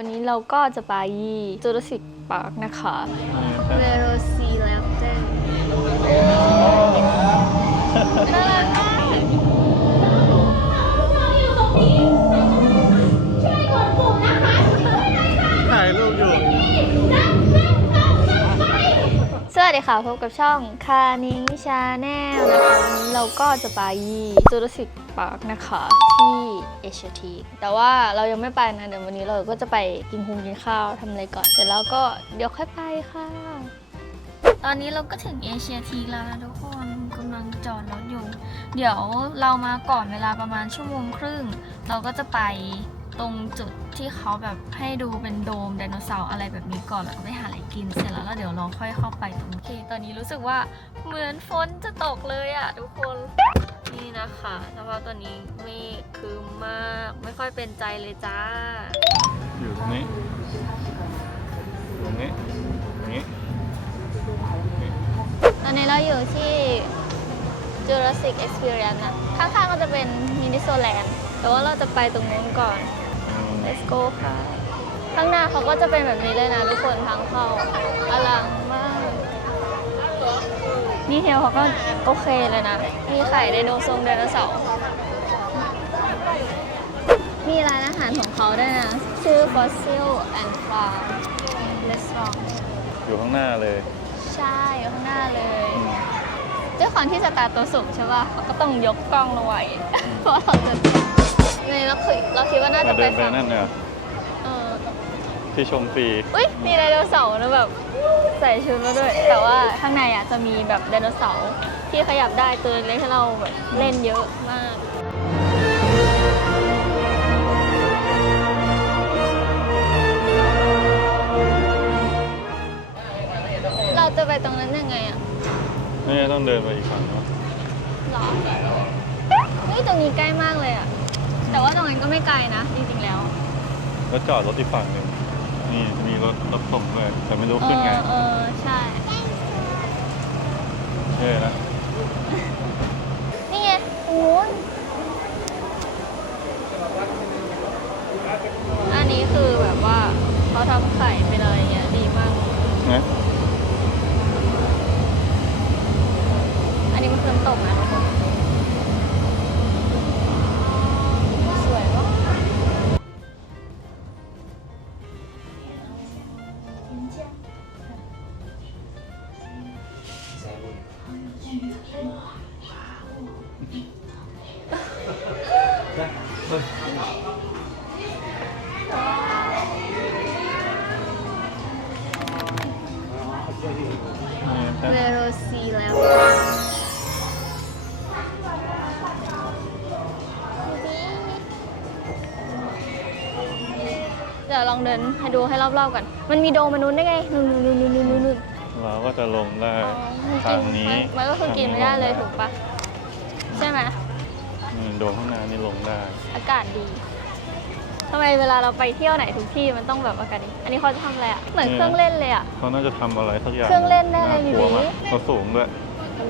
วันนี้เราก็จะไปจูราสสิกพาร์คนะคะเวโรซีแลปเตอร์น่ารัก ดีค่ะพบกับช่องคานิงชาแนลนะคะวันนี้เราก็จะไปจูราสสิกพาร์คนะคะที่เอเชียทีแต่ว่าเรายังไม่ไปนะเดี๋ยววันนี้เราก็จะไปกินคุงกินข้าวทำอะไรก่อน เสร็จแล้วก็เดี๋ยวค่อยไปค่ะ ตอนนี้เราก็ถึงเอเชียทีแล้วนะทุกคนกำลังจอดรถอยู่ เดี๋ยวเรามาก่อนเวลาประมาณชั่วโมงครึ่ง เราก็จะไป ตรงจุดที่เขาแบบให้ดูเป็นโดมไดโนเสาร์อะไรแบบนี้ก่อนแล้วก็ไปหาอะไรกินเสร็จแล้วแล้วเดี๋ยวเราค่อยเข้าไปตรงนี้โอเคตอนนี้รู้สึกว่าเหมือนฝนจะตกเลยอะทุกคนนี่นะคะสภาพตอนนี้เมฆครึ้มมากไม่ค่อยเป็นใจเลยจ้า อยู่ตรงนี้ ตรงนี้ตรงนี้ ตอนนี้เราอยู่ที่ Jurassic Experience นะ ข้างๆก็จะเป็น Minisoland แต่ว่าเราจะไปตรงนู้นก่อน Let's go ค่ะ ข้างหน้าเขาก็จะเป็นแบบนี้เลยนะทุกคนทางเข้าอลังมากดีเทลเขาก็โอเคเลยนะ มีไข่ไดโนทรงไดโนเสาร์มีร้านอาหารของเขาด้วยนะ ชื่อ Fossil and Farm Restaurant อยู่ข้างหน้าเลย ใช่อยู่ข้างหน้าเลยอืมด้วยความที่สตาร์ตัวสูงใช่ป่ะเขาก็ต้องยกกล้องลงไว้เพราะเราจะ เลยเราคิดเราคิดว่าน่ามาจะไปเดินไปฝั่งนั่นเนี่ยเออที่ชมฟรีอุ้ยมีไดโนเสาร์นะแบบใส่ชุดมาด้วย แต่ว่าข้างในอะจะมีแบบไดโนเสาร์ที่ขยับได้ตัวเล็กให้เราแบบเล่นเยอะมาก เราจะไปตรงนั้นยังไงอะนี่ต้องเดินไปอีกฝั่งเนาะหรอเฮ้ยตรงนี้ใกล้มากเลยอะ แต่ว่าตรงนั้นก็ไม่ไกลนะ จริงๆแล้วแล้วจอดรถอีกฝั่งหนึ่งนี่มีรถรถส่งด้วยแต่ไม่รู้เอขึ้นไงอเออใช่ เท่นะนี่ไงตรงนู้นอันนี้คือแบบว่าเขาทำไข่เป็นอะไรเงี้ยดีมาก นะ เวโรซีแล้วเดี๋ยวลองเดินให้ดูให้รอบๆก่อน มันมีโดมมนุษย์ได้ไงนู่นนู่นนู่นนู่นนู่นนู่นเราก็จะลงได้อ๋อมันทากิงนี้มันมันก็คือกินไม่ได้เลยถูกปะใช่ไหมนี่โดมข้างหน้านี่ลงได้ อากาศดี ทำไมเวลาเราไปเที่ยวไหนทุกที่มันต้องแบบอากาศดีอันนี้เขาจะทำอะไรอะ เหมือนเครื่องเล่นเลยอะ เขาน่าจะทำอะไรสักอย่างเครื่องเล่นแน่เลยากลัวอยู่ดีมากเขาสูงด้วย โอ้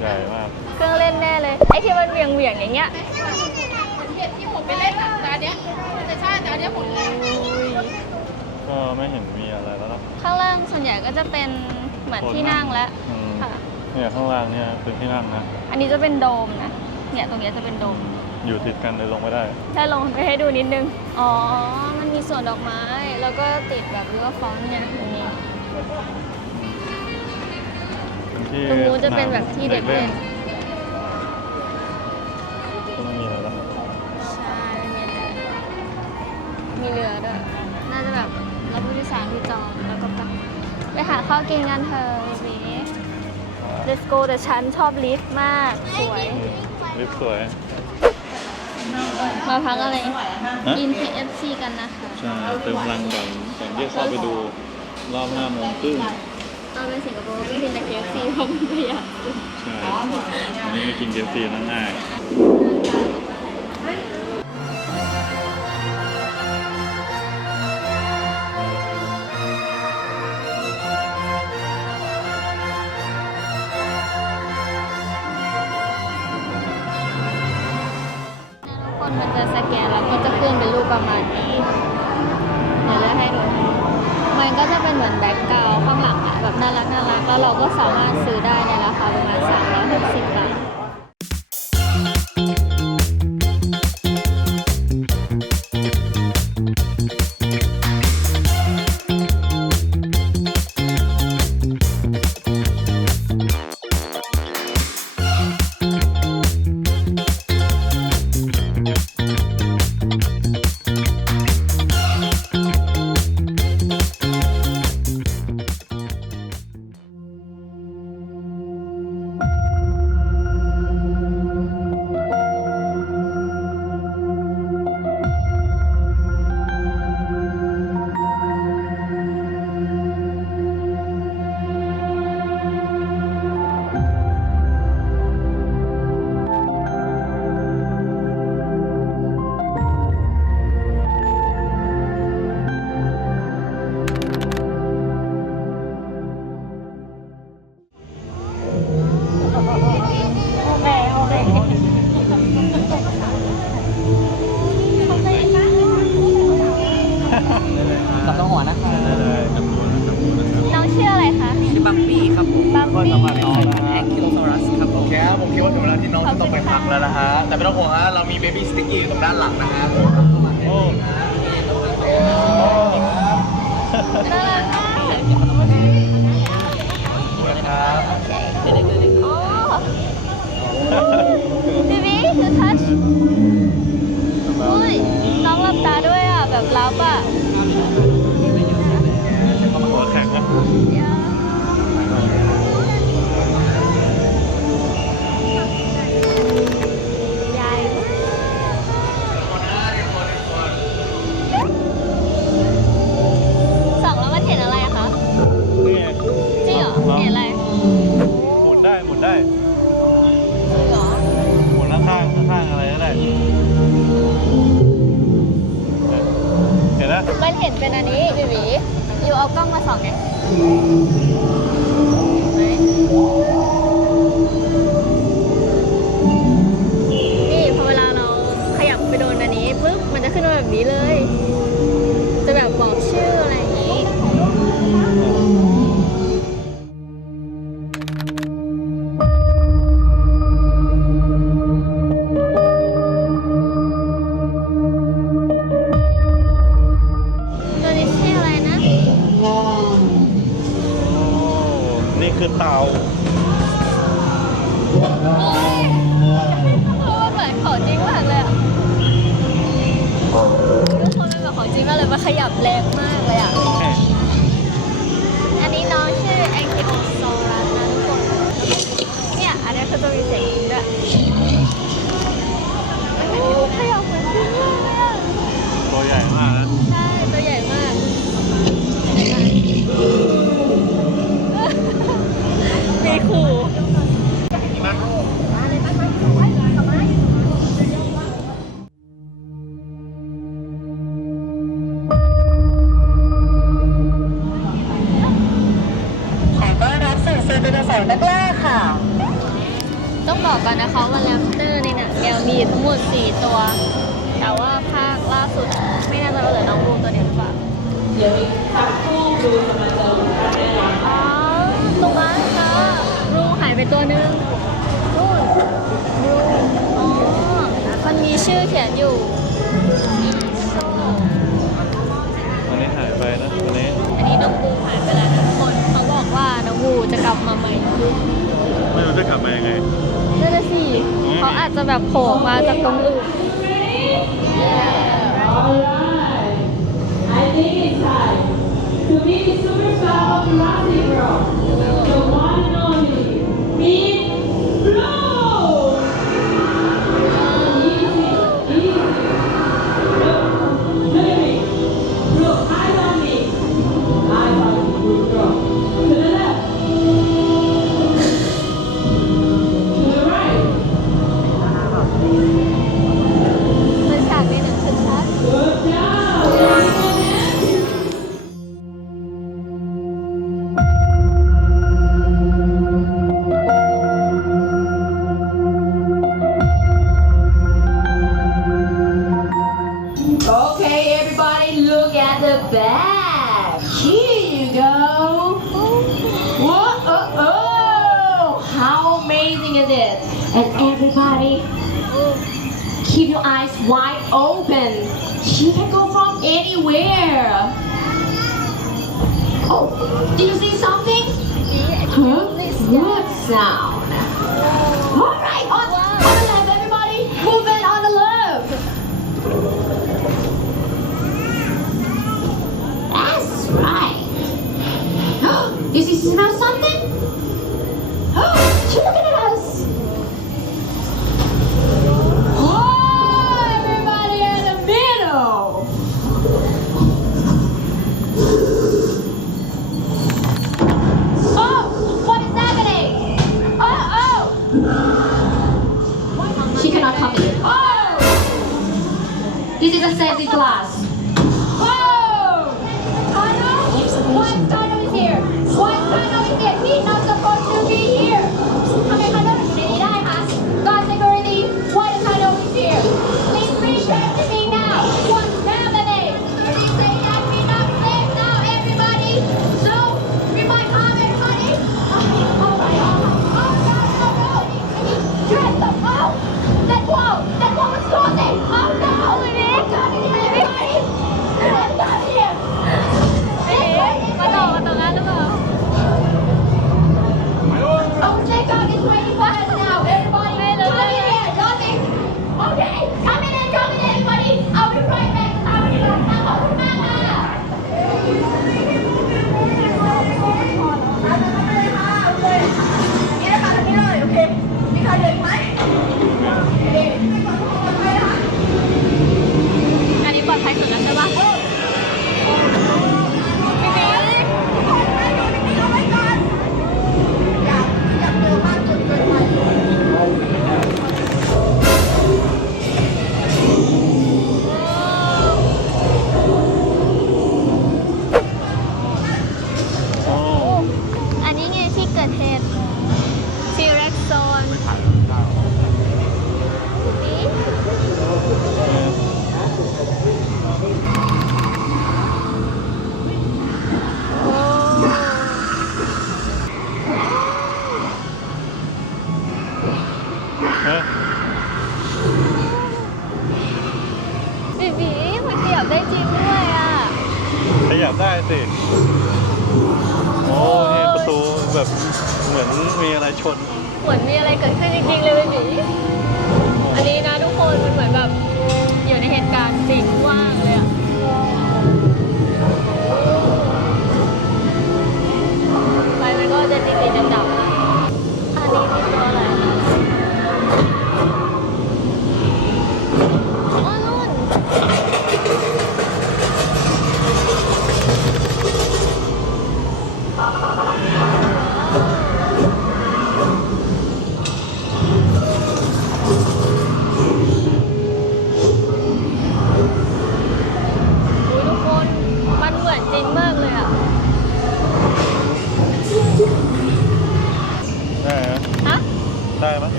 ใหญ่มาก เครื่องเล่นแน่เลย ไอ้ที่มันเวียงเวียงๆอย่างเงี้ยที่ผมไปเล่นอะแต่อันเนี้ยแต่ใช่แต่อันเนี้ยผมเล่นก็ไม่เห็นมีอะไรแล้วเนอะข้างล่างส่วนใหญ่ก็จะเป็นเหมือนที่นั่งแล้วอืมค่ะ เนี่ยข้างล่างเนี่ยเป็นที่นั่งนะอันนี้จะเป็นโดมนะ เนี่ยตรงเนี้ยจะเป็นโดม อ ยู่ติดกันเลยลงไม่ได้ถ้าลงไปให้ดูนิดนึง อ๋อ มันมีสวนดอกไม้ แล้วก็ติดแบบริเวอร์ฟอนต์เนี่ยตรงนี้ เป็นที่ตรงนู้นจะเป็นแบบที่เด็กเล่น ก็ไม่มีอะไรแล้วใช่ไม่มีอะไรมีเรือด้วย น่าจะแบบรับผู้โดยสารที่จองแล้วก็ไปไปหาข้าวกินกันเถอะสิ Let's go แต่ฉันชอบลิฟต์มาก สวย ลิฟต์สวย มาพักอะไร ฮะ กิน KFC กันนะคะ ใช่เติมพลังก่อนก่อนที่จะเข้าไปดูรอบห้าโมงครึ่งตอนไปสิงคโปร์ก็กินแต่ KFC เพราะมันประหยัดใช่อันนี้ก็กินเกฟซีนั่งง่ายทุ คนมันจะสแกนแล้วก็จะขึ้นเป็นรูปประมาณนี้ เดี๋ยวเลือกให้ดู มันก็จะเป็นเหมือนแบ็คกราวข้างหลังอะแบบน่ารักน่ารักแล้วเราก็สามารถซื้อได้ในราคาประมาณ360บาท ไม่ต้องห่วงฮะเรามีเบบี้สติ๊กกี้อยู่ตรงด้านหลังนะฮะโอ้น่ารักมากครับโอ้ baby to touch นี้เลย ก่อนนะคะวันแรปเตอร์ในหนังแมวมีทั้งหมด 4 ตัว แต่ว่าภาคล่าสุดไม่แน่ใจว่าเหลือน้องบูมตัวเดียวหรือเปล่าเดี๋ยวอีกสักครู่บูมจะมาเจอกัอ๋อตรงนั้นค่ะรูหายไปตัวนึงนู่นรูอ๋อมันมีชื่อเขียนอยู่อันนี้หายไปนะอันนี้ อันนี้น้องบูหายไปแล้วนะทุกคนูจะกลับมาใหม่ไม่รู้จะกลับมายังไงน่าจะสิเขาอาจจะแบบโผล่มาจากตรงอื่นคือ be the superstar of the rock and roll open. She can go from anywhere. Oh, do you see something? Huh? What sound? ไม่ทั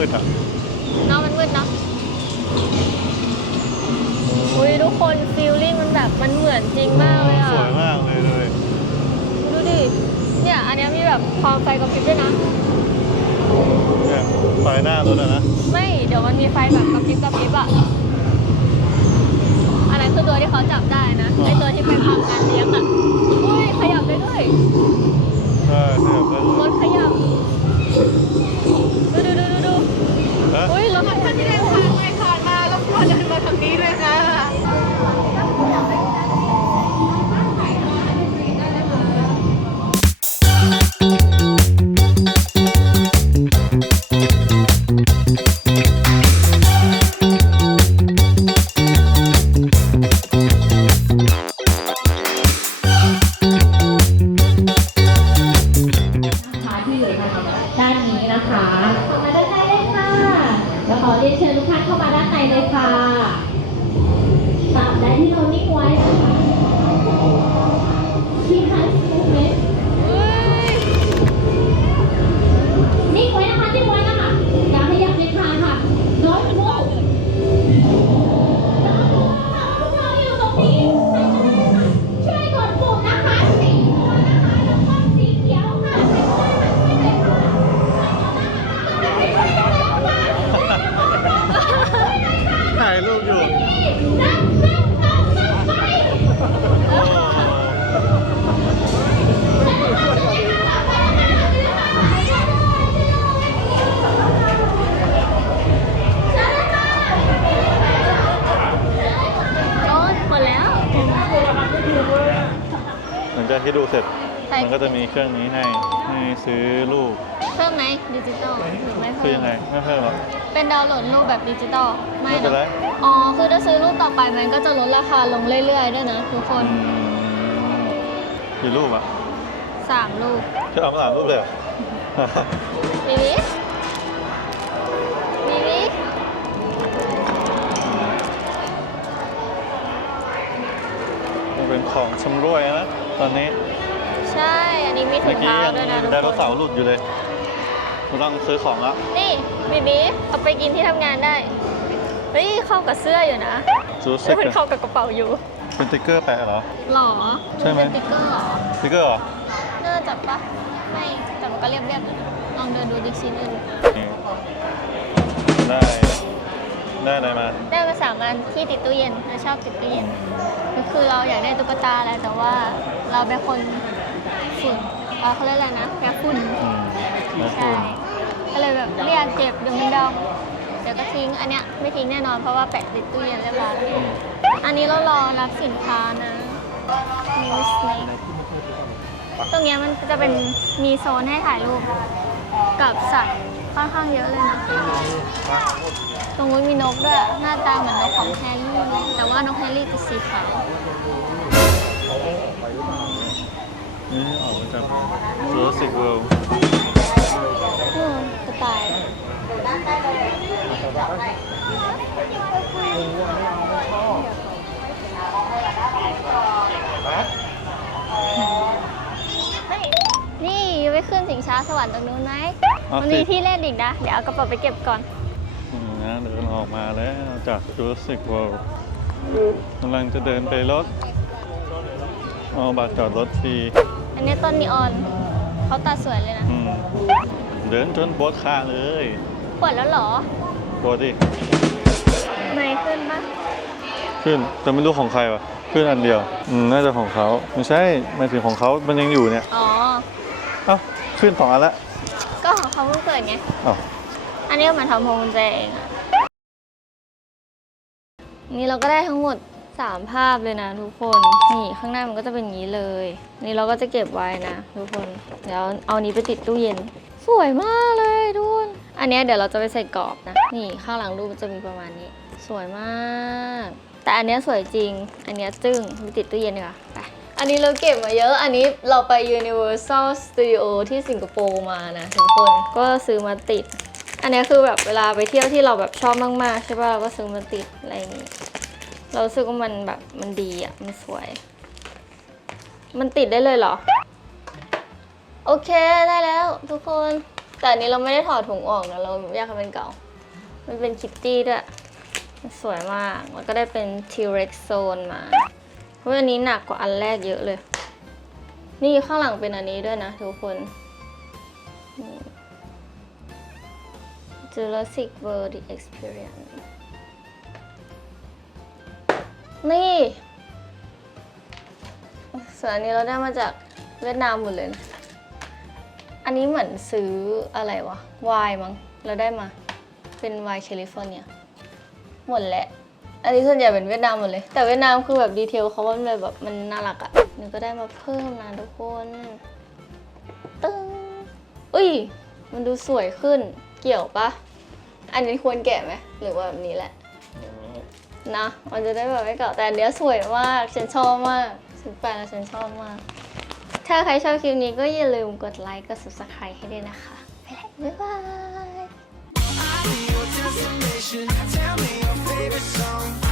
ืดอะเนาะมันมืดเนาะอุ้ยทุกคนฟิลลิ่งมันแบบมันเหมือนจริงมากเลยอะสวยมากเลยเลย ดูดิ เนี่ยอันนี้มีแบบความไฟกระพริบด้วยนะ เนี่ยไฟหน้ารถอะนะ ไม่เดี๋ยวมันมีไฟแบบกระพริบกระพริบอะอันนั้นคือตัวที่เขาจับได้นะไอตัวที่ไปทำงานเลี้ยงอะอุ้ยขยับได้ด้วยใช่ขยับได้รถขยับ ดูดูดูดู 我也老看这个。 ดูเสร็จ ใช่ มันก็จะมีเครื่องนี้ให้ให้ซื้อรูปเพิ่มไหมดิจิตอลหรือไม่คืเพิ่อมยังไงไม่เพิ่มหรอเป็นดาวน์โหลดรูปแบบดิจิตอลไม่ไม่เป็นไรเนอะอ๋อ คือถ้าซื้อรูปต่อไปมันก็จะลดราคาลงเรื่อยๆ ด้วยนะทุกคนอืมกี่รูปอะสามรูปจะเอามาสามรูปเลยเหรอบีบีบี ของชำร่วยนะตอนนี้ใช่ อันนี้มีถุเมื่องกี้เท้ายังด้วยนะทุกไดโนคนเสาร์หลุดอยู่เลยเราต้องซื้อของแล้วนี่บีบีเอาไปกินที่ทำงานได้ เฮ้ย เข้ากับเสื้ออยู่นะซูซิเอ้ยกมันเข้ากับกระเป๋าอยู่เป็นติ๊กเกอร์แปะเหรอ หรอใช่ไหม เป็นสติ๊กเกอร์เหรอติ๊กเกอร์เหรอน่าจะปะไม่แต่มันก็เรียบๆอยู่นะลองเดินดูดิชิ้นอื่นนี่ได้ได้อะไรมาได้มาสามอันที่ติดตู้เย็นเราชอบติดตู้เย็นก็ คือเราอยากได้ตุ๊กตาแหละแต่ว่าเราเป็นคนฝุ่นเอ่อเขาเรียกอะไรนะแพ้ฝุ่นอืมนะใช่คุณก็เลยแบบเรียกเก็บเดี๋ยวมันดองเดี๋ยวก็ทิ้งอันเนี้ยไม่ทิ้งแน่นอนเพราะว่าแปะติดตู้เย็นเรียบร้อยอันนี้เรารอรับสินค้านะมีสเนคตรงเนี้ยมันจะเป็นมีโซนให้ถ่ายรูปกับสัตว์ค่อนข้างเยอะเลยนะ ตรงนู้นมีนกด้วยหน้าตาเหมือนนกของแฮร์รี่เลยแต่ว่านกแฮร์รี่จะสีขาว นี่ออกมาจาก Jurassic World อืมกระต่ายเฮ้ยนี่ไปขึ้นสิงช้าสวรรค์ตรงนู้นไหมเอามัมันสิมีที่เล่นอีกนะ เดี๋ยวเอากระเป๋าไปเก็บก่อนอืมนะเดินออกมาแล้วจาก Jurassic World กำลังจะเดินไปรถ เอาบัตรจอดรถฟรี อันนี้ต้นนีออนเขาตัดสวยเลยนะ อืมเดินจนปวดขาเลยเปิดแล้วเหรอปวดดิไม่ขึ้นปะขึ้น แต่ไม่รู้ของใครวะขึ้นอันเดียว อืม น่าจะของเขาไม่ใช่หมายถึงของเขามันยังอยู่เนี่ย อ๋อ เอ้า ขึ้นสองอันละก็ของเขาเพิ่งเกิดไง เอ้าอันนี้ก็เหมือนทำพวงกุญแจเองอะนี่เราก็ได้ทั้งหมด 3 ภาพเลยนะทุกคน นี่ข้างหน้ามันก็จะเป็นอย่างนี้เลย นี่เราก็จะเก็บไว้นะทุกคน เดี๋ยวเอานี้ไปติดตู้เย็น สวยมากเลยทุกคน อันนี้เดี๋ยวเราจะไปใส่กรอบนะ นี่ข้างหลังรูปมันจะมีประมาณนี้ สวยมาก แต่อันนี้สวยจริง อันนี้จึ้งไปติดตู้เย็นดีกว่าไปอันนี้เราเก็บมาเยอะ อันนี้เราไป Universal Studio ที่สิงคโปร์มานะทุกคน ก็ซื้อมาติด อันนี้คือแบบเวลาไปเที่ยวที่เราแบบชอบมากๆ ใช่ป่ะเราก็ซื้อมาติดอะไรอย่างงี้ เรารู้สึกว่ามันแบบมันดีอะ มันสวย มันติดได้เลยเหรอ โอเคได้แล้วทุกคน แต่อันนี้เราไม่ได้ถอดถุงออกนะ เราอยากให้มันเก่า มันเป็นคิตตี้ด้วยมันสวยมาก แล้วก็ได้เป็น T-Rex Zone มา เพราะอันนี้หนักกว่าอันแรกเยอะเลย นี่ข้างหลังเป็นอันนี้ด้วยนะทุกคน Jurassic World The Experience นี่ส่วนอันนี้เราได้มาจากเวียดนามหมดเลยนะอันนี้เหมือนซื้ออะไรวะไวน์มั้งเราได้มา เป็นไวน์แคลิฟอร์เนียหมดแหละอันนี้ส่วนใหญ่เป็นเวียดนามหมดเลย แต่เวียดนามคือแบบดีเทลเขามันแบบมันน่ารักอะ่ะหนี่ก็ได้มาเพิ่มนะทุกคนตึ้งอุ้ย มันดูสวยขึ้นเกี่ยวปะอันนี้ควรแกะไหมหรือว่าแบบนี้แหละ นะมันจะได้แบบไม่เก่าแต่อันเนี้ยสวยมาก ฉันชอบมากฉันแปลแล้วฉันชอบมาก ถ้าใครชอบคลิปนี้ก็อย่าลืมกดไลค์กด subscribe ให้ด้วยนะคะ ไปแล้วบ๊ายบาย Tell me your favorite song.